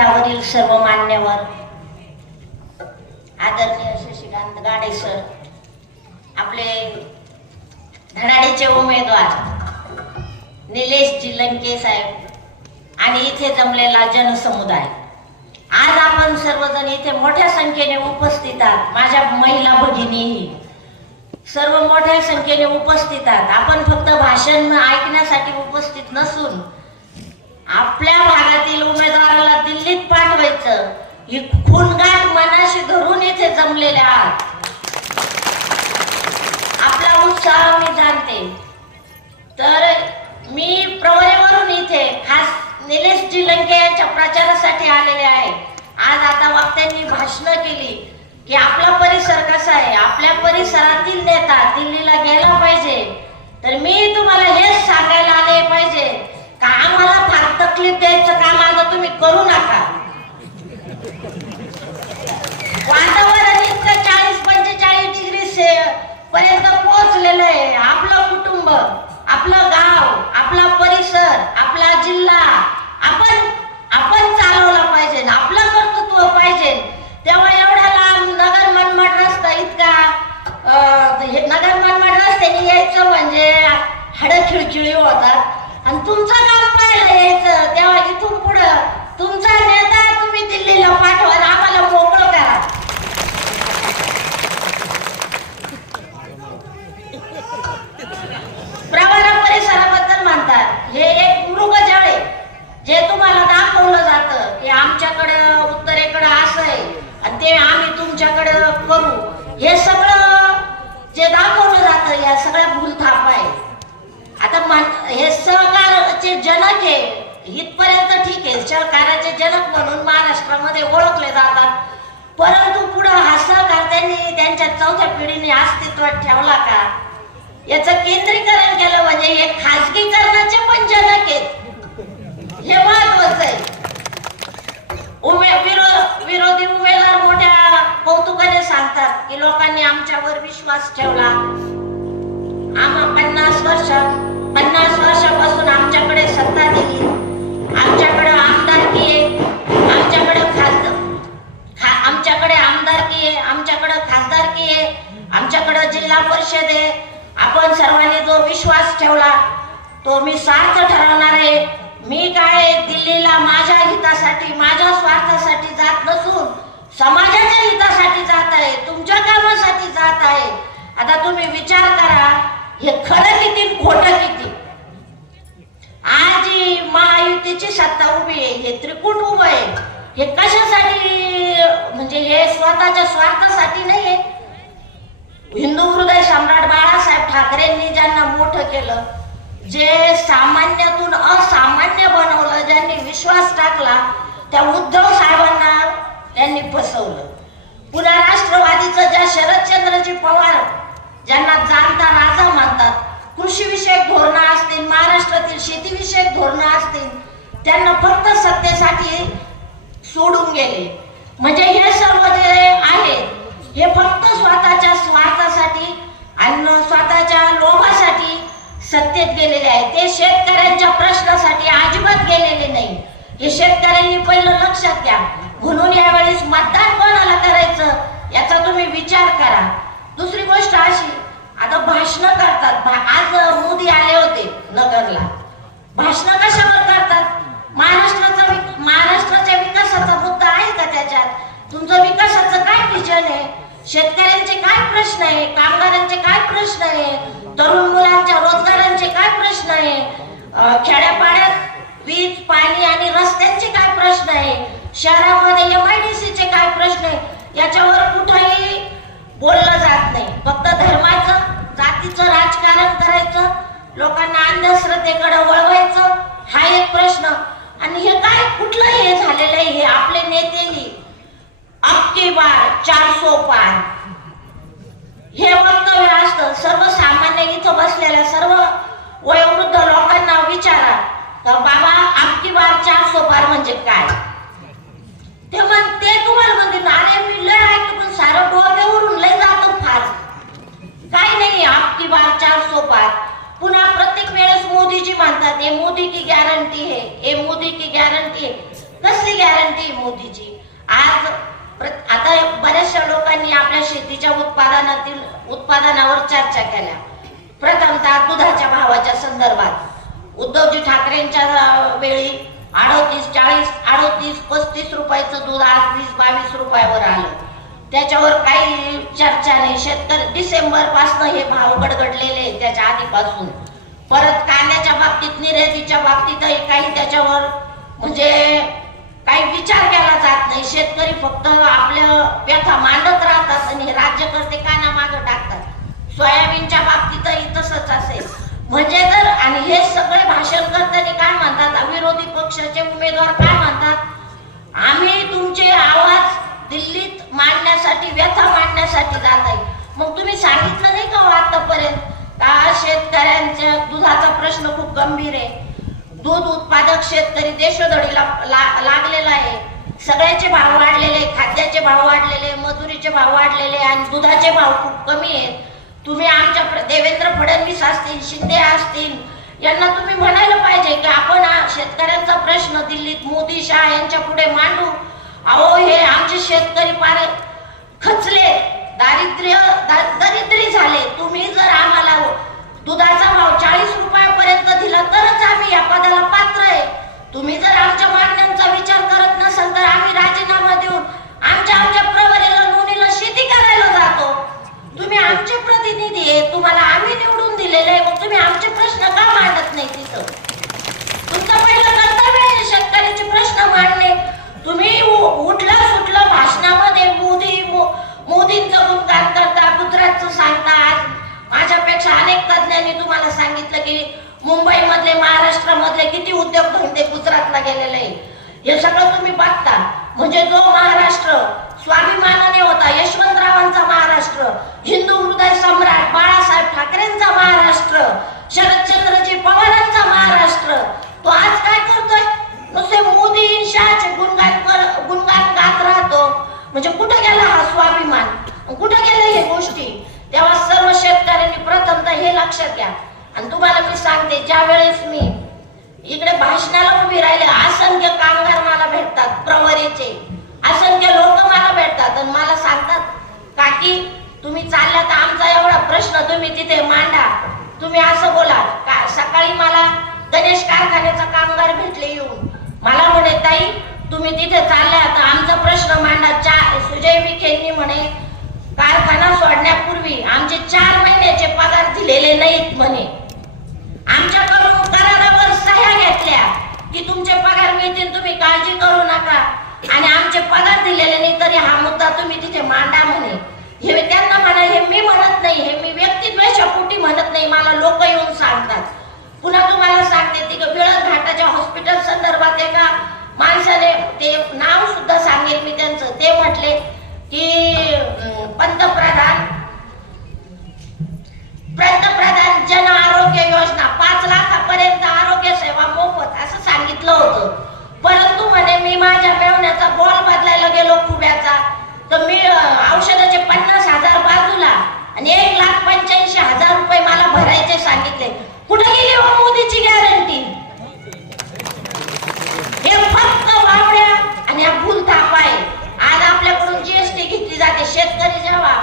पीठावरील सर्व मान्यवर. आदरणीय शशिकांत गाडे सर आपले धडाडीचे उमेदवार निलेशजी लंके साहेब आणि इथे जमलेला जनसमुदाय. आज आपण सर्वजण इथे मोठ्या संख्येने उपस्थित आहात माझ्या महिला भगिनीही. सर्व मोठ्या संख्येने उपस्थित आहात. आपण फक्त भाषण ऐकण्यासाठी उपस्थित नसून आपल्या भागातील उमेदवाराला दिल्लीत पाठवायचं. ही खूनगाठ मनाशी धरून इथे जमलेले आहात. आपला उत्साह मी जाणते. तर मी प्रवरेवरून इथे खास निलेशजी लंके यांच्या प्रचारासाठी आलेले आहे. आज आता वक्त्यांनी भाषण केली की आपला परिसर कसा आहे? आपल्या परिसरातील नेता दिल्लीला गेला पाहिजे. तर मी तुम्हाला हेच सांगायला आले पाहिजे का आम्हाला फार तकलीफ द्यायचं काम आता तुम्ही करू नका वातावरण इतकं चाळीस पंचेचाळीस डिग्री से पर्यंत पोहोचलेलं आहे आपलं कुटुंब आपलं गाव आपला परिसर आपला जिल्हा आपण आपण चालवला पाहिजे आपलं कर्तृत्व पाहिजे तेव्हा एवढ्या लांब नगर मनमाड रस्ता इतका अं, हे नगर मनमाड रस्त्याने यायचं म्हणजे चिडचिडी होतात. आणि तुमचा काय पाहायला यायचं तेव्हा इथून पुढं तुमचा नेता तुम्ही दिल्लीला पाठवा आणि आम्हाला मोकळं करा प्रवरा परिसराबद्दल म्हणतात हे एक मृगजळ आहे जे तुम्हाला दाखवलं जातं की आमच्याकडं उत्तरेकडं असं आहे आणि ते आम्ही तुमच्याकडं करू हे सगळं जे दाखवलं जातं या सगळ्या भूलथाप आहे आता मान- हे सहकारचे जनक आहे इथपर्यंत ठीक आहे सहकाराचे जनक म्हणून महाराष्ट्रामध्ये ओळखले जातात. परंतु पुढं हा सहकार त्यांनी त्यांच्या चौथ्या पिढीने अस्तित्वात ठेवला का? याचं केंद्रीकरण केलं म्हणजे हे खासगीकरणाचे पण जनक आहेत. हे महत्वाचं आहे. उमे विरो विरोधी उमेदवार मोठ्या कौतुकाने सांगतात की लोकांनी आमच्यावर विश्वास ठेवला. आम्हा पन्नास वर्ष पन्नास वर्षापासून आमच्याकडे सत्ता दिली. आमच्याकडे आमच्याकडं जिल्हा परिषद आहे. आपण सर्वांनी जो विश्वास ठेवला तो मी सार्थ ठरवणार आहे. मी काय दिल्लीला माझ्या हितासाठी माझ्या स्वार्थासाठी जात नसून समाजाच्या हितासाठी जात आहे तुमच्या कामासाठी जात आहे. आता तुम्ही विचार करा हे खरं किती खोट खोटं किती? आज ही महायुतीची सत्ता उभी आहे हे त्रिकूट उभं आहे. हे कशासाठी म्हणजे हे स्वतःच्या स्वार्थासाठी नाही आहे. हिंदू हृदय सम्राट बाळासाहेब ठाकरेंनी ज्यांना मोठं केलं जे सामान्यातून असामान्य बनवलं ज्यांनी विश्वास टाकला त्या उद्धव साहेबांना त्यांनी फसवलं. पुन्हा राष्ट्रवादीचं ज्या शरदचंद्रजी पवार ज्यांना जाणता राजा मानतात कृषीविषयक धोरणं असतील महाराष्ट्रातील शेतीविषयक धोरणं असतील त्यांना फक्त सत्तेसाठी सोडून गेले. म्हणजे हे सर्व जे आहे हे फक्त स्वतः आणि स्वतःच्या लोभासाठी सत्तेत गेलेले आहे. ते शेतकऱ्यांच्या प्रश्नासाठी अजिबात गेलेले नाही. हे शेतकऱ्यांनी पहिलं लक्षात घ्या. म्हणून यावेळेस मतदान कोणाला करायचं याचा तुम्ही विचार करा. दुसरी गोष्ट अशी आता भाषण करतात. आज मोदी आले होते नगरला. भाषण कशावर करतात? महाराष्ट्राचा महाराष्ट्राच्या विकासाचा मुद्दा आहे का त्याच्यात? तुमचं विकासाचं काय विजन आहे? शेतकऱ्यांचे काय प्रश्न आहे? कामगारांचे काय प्रश्न आहे तरुण मुलांच्या रोजगारांचे काय प्रश्न आहे अं, खेड्यापाड्यात वीज पाणी आणि रस्त्यांचे काय प्रश्न आहे? शहरामध्ये एम आय डी सीचे काय प्रश्न आहे? याच्यावर कुठंही बोललं जात नाही. फक्त धर्माचं जातीचं राजकारण करायचं लोकांना अंधश्रद्धेकडे वळवायचं हा एक प्रश्न. आणि हे काय कुठलं हे झालेलं आहे? हे आपले नेतेही अबकी बार चारसो पार हे वक्तव्य असतं. सर्वसामान्य इथं बसलेल्या सर्व वयोवृद्ध लोकांना विचारा तर बाबा आपकी बार चारसो पार म्हणजे काय? ते म्हणते तुम्हाला म्हणते अरे मी लय ऐकतो पण सारं डोक्यावरून लय जातो फार काय नाही आपकी बार चार पार पुन्हा प्रत्येक वेळेस मोदीजी म्हणतात हे मोदी की गॅरंटी है हे मोदी की गॅरंटी आहे. कसली गॅरंटी मोदीजी? आज आता बऱ्याचशा लोकांनी आपल्या शेतीच्या उत्पादनातील उत्पादनावर चर्चा केल्या. प्रथमतः दुधाच्या भावाच्या संदर्भात. उद्धवजी ठाकरेंच्या वेळी अडोतीस चाळीस अडोतीस पस्तीस रुपयाचं दूध आज वीस बावीस रुपयावर आलं. त्याच्यावर काही चर्चा नाही. शेतकरी डिसेंबरपासून हे भाव गडगडलेले त्याच्या आधीपासून. परत कांद्याच्या बाबतीत निर्यातीच्या बाबतीतही काही त्याच्यावर म्हणजे काही विचार केला जात नाही. शेतकरी फक्त आपल्या व्यथा मांडत राहतात आणि राज्यकर्ते काना मागं टाकतात. सोयाबीनच्या बाबतीतही तसंच असेल. म्हणजे तर आणि हे सगळे भाषण करताना काय म्हणतात? विरोधी पक्षाचे उमेदवार काय म्हणतात? आम्ही तुमचे आवाज दिल्लीत मांडण्यासाठी व्यथा मांडण्यासाठी जात आहे. मग तुम्ही सांगितलं नाही का हो आतापर्यंत? का शेतकऱ्यांच्या दुधाचा प्रश्न खूप गंभीर आहे? दूध उत्पादक शेतकरी देशोधडीला ला- लागलेला आहे. सगळ्याचे भाव वाढलेले खाद्याचे भाव वाढलेले मजुरीचे भाव वाढलेले आणि दुधाचे भाव खूप कमी आहेत. तुम्ही आमच्या देवेंद्र फडणवीस असतील शिंदे असतील यांना तुम्ही म्हणायला पाहिजे की आपण शेतकऱ्यांचा प्रश्न दिल्लीत मोदी शहा यांच्या पुढे मांडू. अहो हे आमचे शेतकरी पार खचले दारिद्र्य दरिद्री झाले. तुम्ही जर आम्हाला दुधाचा भाव चाळीस रुपयापर्यंत दिला तरच आम्ही या पदाला पात्र आहे. तुम्ही जर आमच्या मागण्यांचा विचार करत नसाल तर आम्ही राजीनामा देऊन आमच्या आमच्या प्रवरेला लोणीला शेती करा तुम्ही आमचे प्रतिनिधी आहे. तुम्हाला आम्ही निवडून दिलेले आहे. मग तुम्ही आमचे प्रश्न का मांडत नाही तिथं? तुमचं पहिलं कर्तव्य आहे शेतकऱ्याचे प्रश्न मांडणे. तुम्ही उठलं सुटलं भाषणामध्ये मोदी मोदींचं गुणगान करता गुजरातचं सांगता आज माझ्यापेक्षा अनेक तज्ज्ञांनी तुम्हाला सांगितलं की मुंबईमधले महाराष्ट्रामधले किती उद्योगधंदे गुजरातला गेलेले आहे हे सगळं तुम्ही बघता. म्हणजे जो महाराष्ट्र स्वाभिमानाने होता यशवंतरावांचा महाराष्ट्र. हिंदू हृदय सम्राट बाळासाहेब ठाकरेंचा महाराष्ट्र. शरदचंद्रजी पवारांचा महाराष्ट्र. तो आज काय करतोय? नुसते मोदी शहाचे गुणगान गुणगान गात राहतो. म्हणजे कुठं गेला हा स्वाभिमान? कुठं गेल्या हे गोष्टी? तेव्हा सर्व शेतकऱ्यांनी प्रथमतः हे लक्षात घ्या. आणि तुम्हाला मी सांगते ज्या वेळेस मी इकडे भाषणाला उभी राहिले असंख्य कामगार मला भेटतात प्रवरीचे. असंख्य लोक मला भेटतात आणि मला सांगतात काकी तुम्ही चालल्या तर आमचा एवढा प्रश्न तुम्ही तिथे मांडा. तुम्ही असं बोला का सकाळी मला गणेश कारखान्याचा कामगार भेटले येऊन. मला म्हणे ताई तुम्ही तिथे चालल्या तर आमचा प्रश्न मांडा. चार सुजय विखेंनी म्हणे कारखाना सोडण्यापूर्वी आमचे चार महिन्याचे पगार दिलेले नाहीत म्हणे. आमच्याकडून करारावर सह्या घेतल्या. की तुमचे पगार मिळतील तुम्ही काळजी करू नका. आणि आमचे पगार दिलेले नाही तरी हा मुद्दा तुम्ही तिथे मांडा म्हणे. हे त्यांना म्हणा हे मी म्हणत नाही हे मी व्यक्तिद्वेषापोटी म्हणत नाही मला लोक येऊन सांगतात. पुन्हा तुम्हाला सांगते ती विळत घाटाच्या हॉस्पिटल संदर्भात एका माणसाने ते नाव सुद्धा सांगेल मी त्यांचं. ते म्हटले की पंतप्रधान माझ्या मेवण्याचा बॉल बदलायला गेलो खुब्याचा. तर मी औषधाचे पन्नास हजार बाजूला आणि एक लाख पंच्याऐंशी हजार रुपये मला भरायचे सांगितले. कुठे गेली हो मोदीची गॅरंटी हे फक्त वावड्या आणि हा भूल थापा आहे आज आपल्याकडून जीएसटी घेतली जाते शेतकरी जेव्हा.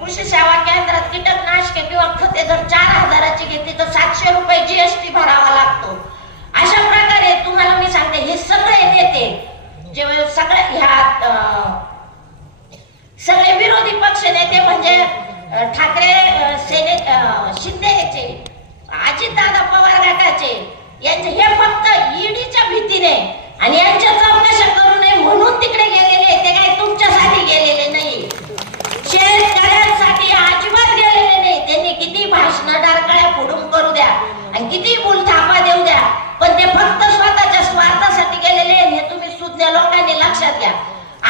कृषी सेवा केंद्रात कीटकनाशके किंवा खते जर चार हजाराची घेतली तर सातशे रुपये जीएसटी भरावा लागतो. तुम्हाला हे सगळे नेते जे सगळे ह्या सगळे विरोधी पक्ष नेते म्हणजे ठाकरे सेने शिंदे याचे अजितदादा पवार गटाचे यांचे हे फक्त ईडीच्या भीतीने आणि यांच्या चौकशा करू नये म्हणून तिकडे गेलेले ते काही तुमच्यासाठी गेलेले नाही. शेतकऱ्यांसाठी अजिबात गेलेले नाही. त्यांनी किती भाषण डारकळ्या फोडून करू द्या आणि किती थापा देऊ द्या. पण ते फक्त स्वतःच्या स्वार्थासाठी गेलेले आहे, हे तुम्ही सुज्ञ लोकांनी लक्षात घ्या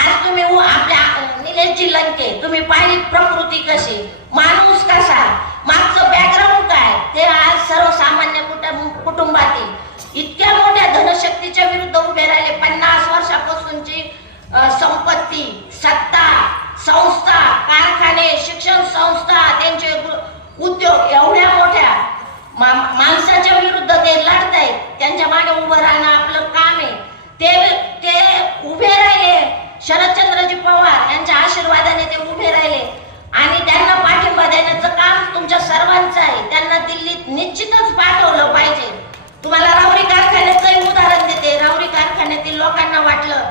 आज तुम्ही हो आपल्या निलेशजी लंके तुम्ही पाहिली प्रकृती कशी? माणूस कसा? मागचं बॅकग्राऊंड काय? ते आज सर्वसामान्य कुटुंबातील इतक्या मोठ्या धनशक्तीच्या विरुद्ध उभे राहिले. पन्नास वर्षापासूनची संपत्ती सत्ता संस्था कारखाने शिक्षण संस्था त्यांचे उद्योग एवढ्या मोठ्या माणसाच्या विरुद्ध ते लढतायत. त्यांच्या मागे उभं राहणं निश्चितच पाठवलं पाहिजे. तुम्हाला रावरी कारखान्याचंही उदाहरण देते. रावरी कारखान्यातील लोकांना वाटलं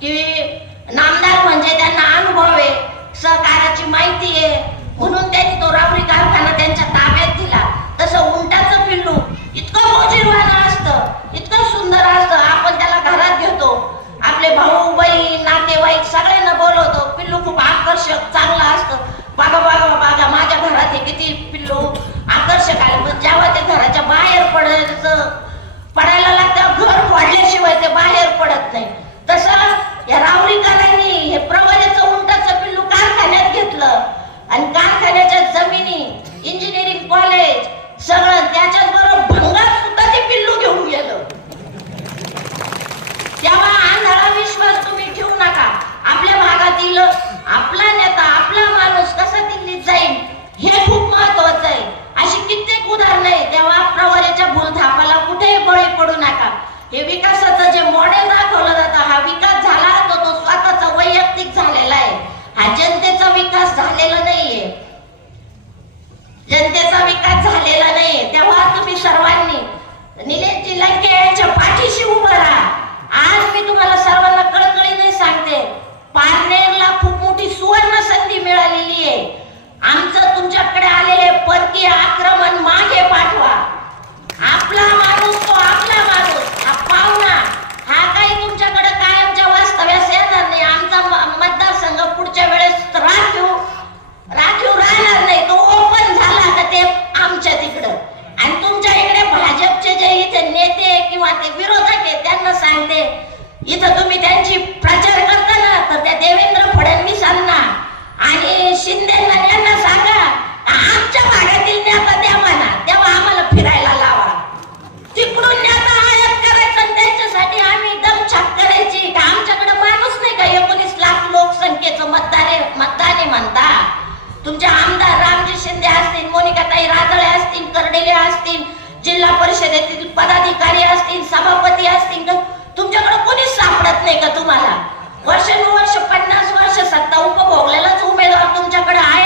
की नामदार म्हणजे त्यांना अनुभव आहे सहकाराची माहिती आहे. म्हणून त्यांनी तो रावरी कारखाना त्यांच्या ताब्यात दिला. तसं उंटाचं पिल्लू इतकं मौजीरवाना असतं इतकं सुंदर असतं. आपण त्याला घरात घेतो. आपले भाऊ बहीण नातेवाईक सगळ्यांना बोलवतो. पिल्लू खूप आकर्षक चांगलं असतं. बागा बागा बागा माझ्या घरात हे किती पिल्लू आकर्षक आलं पण जेव्हा ते घराच्या बाहेर पडायचं पडायला लागतं घर पडल्याशिवाय ते बाहेर पडत नाही. तसं या रावरीकरांनी हे प्रवाजाचं उंटाचं पिल्लू कारखान्यात घेतलं. आणि कारखान्याच्या जमिनी इंजिनिअरिंग कॉलेज सगळं त्याच्याच बरोबर सांगते. इथं तुम्ही त्यांची प्रचार करताना तर त्या देवेंद्र फडणवीसांना आणि शिंदे का तुम्हाला. वर्षानुवर्ष पन्नास वर्ष सत्ता उपभोगलेलाच उमेदवार तुमच्याकडे आहे.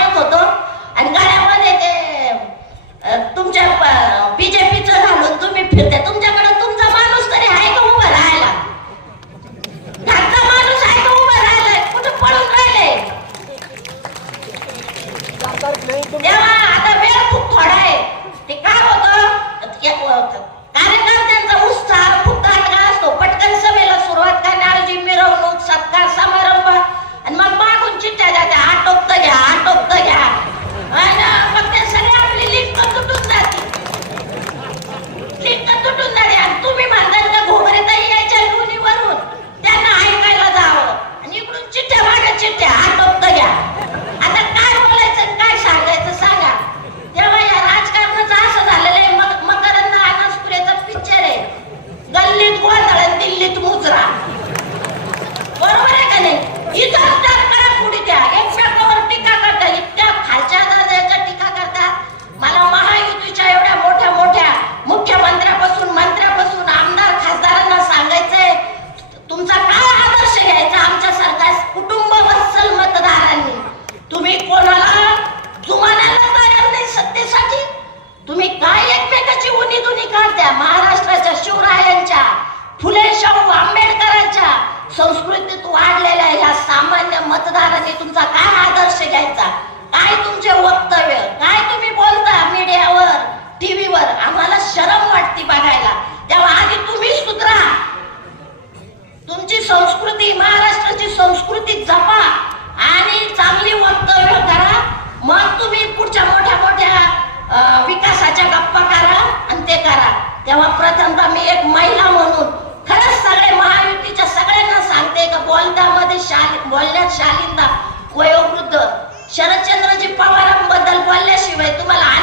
तुम्हाला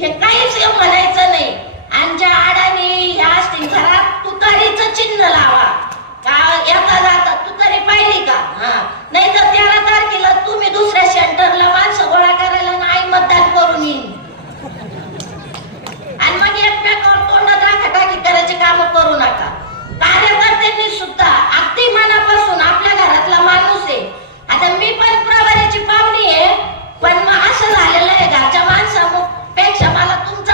हे काहीच म्हणायचं नाही. आणि ज्या आडाने या असतील घरात तुतारीचं चिन्ह लावा. का येता जाता तुतारी पाहिली का? हा. नाही तर तेरा तारखेला तुम्ही दुसऱ्या सेंटरला माणसं गोळा करायला नाही मतदान करून येईन. आणि मग एकमेकावर तोंड टाकी करायची काम करू नका. कार्यकर्त्यांनी सुद्धा अगदी मनापासून आपल्या घरातला माणूस आहे. आता मी पण प्रभारीची पाहुणी आहे पण मग असं झालेलं आहे घरच्या माणसापेक्षा मला तुमचा